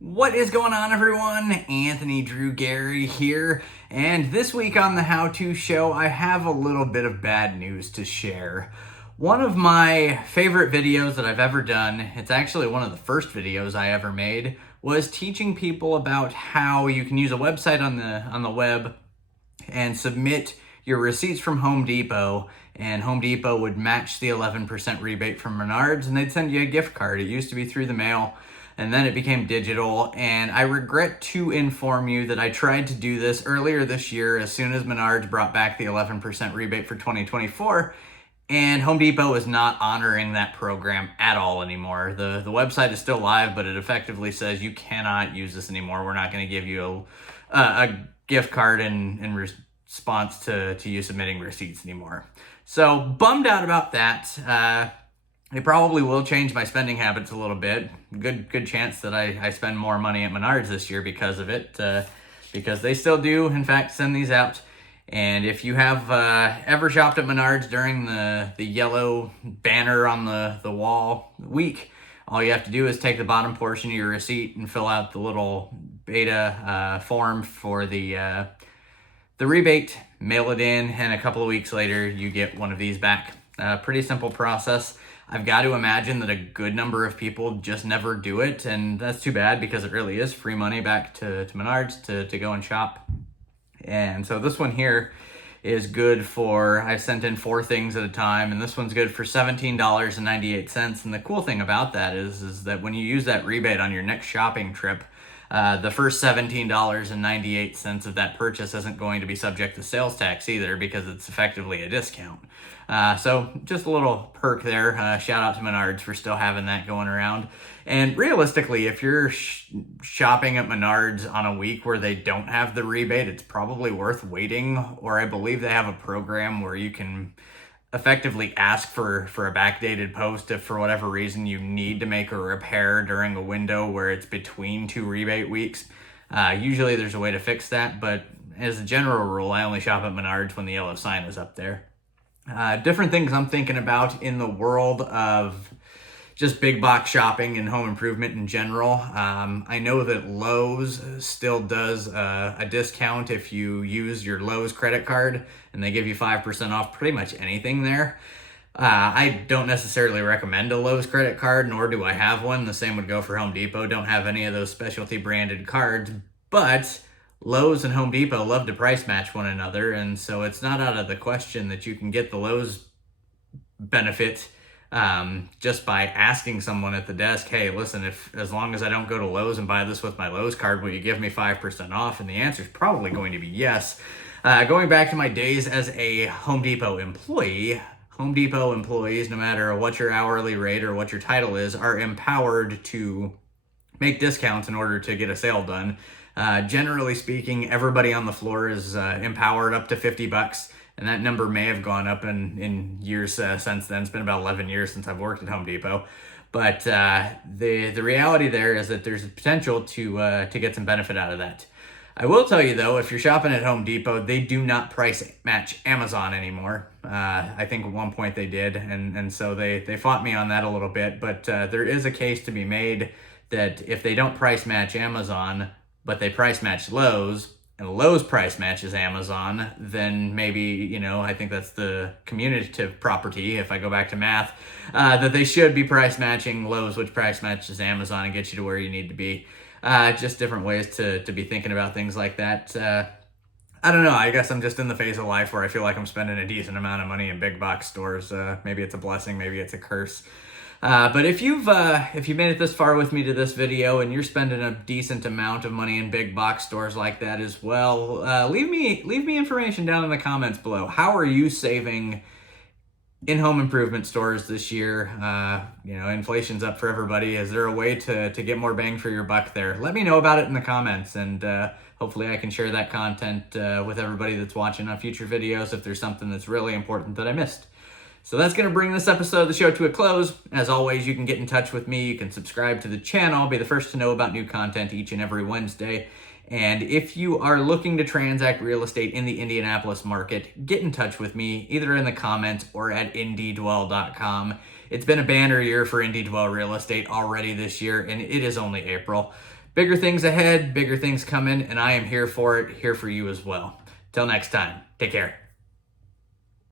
What is going on, everyone? Anthony Drew Gary here, and this week on the How To Show, I have a little bit of bad news to share. One of my favorite videos that I've ever done, it's actually one of the first videos I ever made, was teaching people about how you can use a website on the web and submit your receipts from Home Depot, and Home Depot would match the 11% rebate from Menards, and they'd send you a gift card. It used to be through the mail, and then it became digital. And I regret to inform you that I tried to do this earlier this year as soon as Menards brought back the 11% rebate for 2024, and Home Depot is not honoring that program at all anymore. The website is still live, but it effectively says you cannot use this anymore. We're not going to give you a gift card in response to you submitting receipts anymore. So bummed out about that. It probably will change my spending habits a little bit. Good chance that I spend more money at Menards this year because of it, because they still do, in fact, send these out. And if you have ever shopped at Menards during the yellow banner on the wall week, all you have to do is take the bottom portion of your receipt and fill out the little beta form for the rebate, mail it in, and a couple of weeks later, you get one of these back. Pretty simple process. I've got to imagine that a good number of people just never do it, and that's too bad because it really is free money back to Menards to go and shop. And so this one here is good for, I sent in 4 things at a time, and this one's good for $17.98. And the cool thing about that is that when you use that rebate on your next shopping trip, the first $17.98 of that purchase isn't going to be subject to sales tax either because it's effectively a discount. So just a little perk there. Shout out to Menards for still having that going around. And realistically, if you're shopping at Menards on a week where they don't have the rebate, it's probably worth waiting. Or I believe they have a program where you can effectively ask for a backdated post if for whatever reason you need to make a repair during a window where it's between 2 rebate weeks. Usually there's a way to fix that, but as a general rule, I only shop at Menards when the yellow sign is up there. Different things I'm thinking about in the world of just big box shopping and home improvement in general. I know that Lowe's still does a discount if you use your Lowe's credit card, and they give you 5% off pretty much anything there. I don't necessarily recommend a Lowe's credit card, nor do I have one. The same would go for Home Depot. Don't have any of those specialty branded cards, but Lowe's and Home Depot love to price match one another, and so it's not out of the question that you can get the Lowe's benefit just by asking someone at the desk, hey, listen, as long as I don't go to Lowe's and buy this with my Lowe's card, will you give me 5% off? And the answer is probably going to be yes. Going back to my days as a Home Depot employee, Home Depot employees, no matter what your hourly rate or what your title is, are empowered to make discounts in order to get a sale done. Generally speaking, everybody on the floor is empowered up to $50, and that number may have gone up in years since then. It's been about 11 years since I've worked at Home Depot. But the reality there is that there's a potential to get some benefit out of that. I will tell you, though, if you're shopping at Home Depot, they do not price match Amazon anymore. I think at one point they did, and so they fought me on that a little bit. But there is a case to be made that if they don't price match Amazon, but they price match Lowe's, and Lowe's price matches Amazon, then maybe, I think that's the commutative property, if I go back to math, that they should be price matching Lowe's, which price matches Amazon, and get you to where you need to be. Just different ways to be thinking about things like that. I don't know, I guess I'm just in the phase of life where I feel like I'm spending a decent amount of money in big box stores. Maybe it's a blessing, maybe it's a curse. But if you've made it this far with me to this video and you're spending a decent amount of money in big box stores like that as well, leave me information down in the comments below. How are you saving in home improvement stores this year? Inflation's up for everybody. Is there a way to get more bang for your buck there? Let me know about it in the comments, and hopefully I can share that content with everybody that's watching on future videos if there's something that's really important that I missed. So that's going to bring this episode of the show to a close. As always, you can get in touch with me. You can subscribe to the channel, be the first to know about new content each and every Wednesday. And if you are looking to transact real estate in the Indianapolis market, get in touch with me either in the comments or at IndyDwell.com. It's been a banner year for IndyDwell Real Estate already this year, and it is only April. Bigger things ahead, bigger things coming, and I am here for it, here for you as well. Till next time, take care.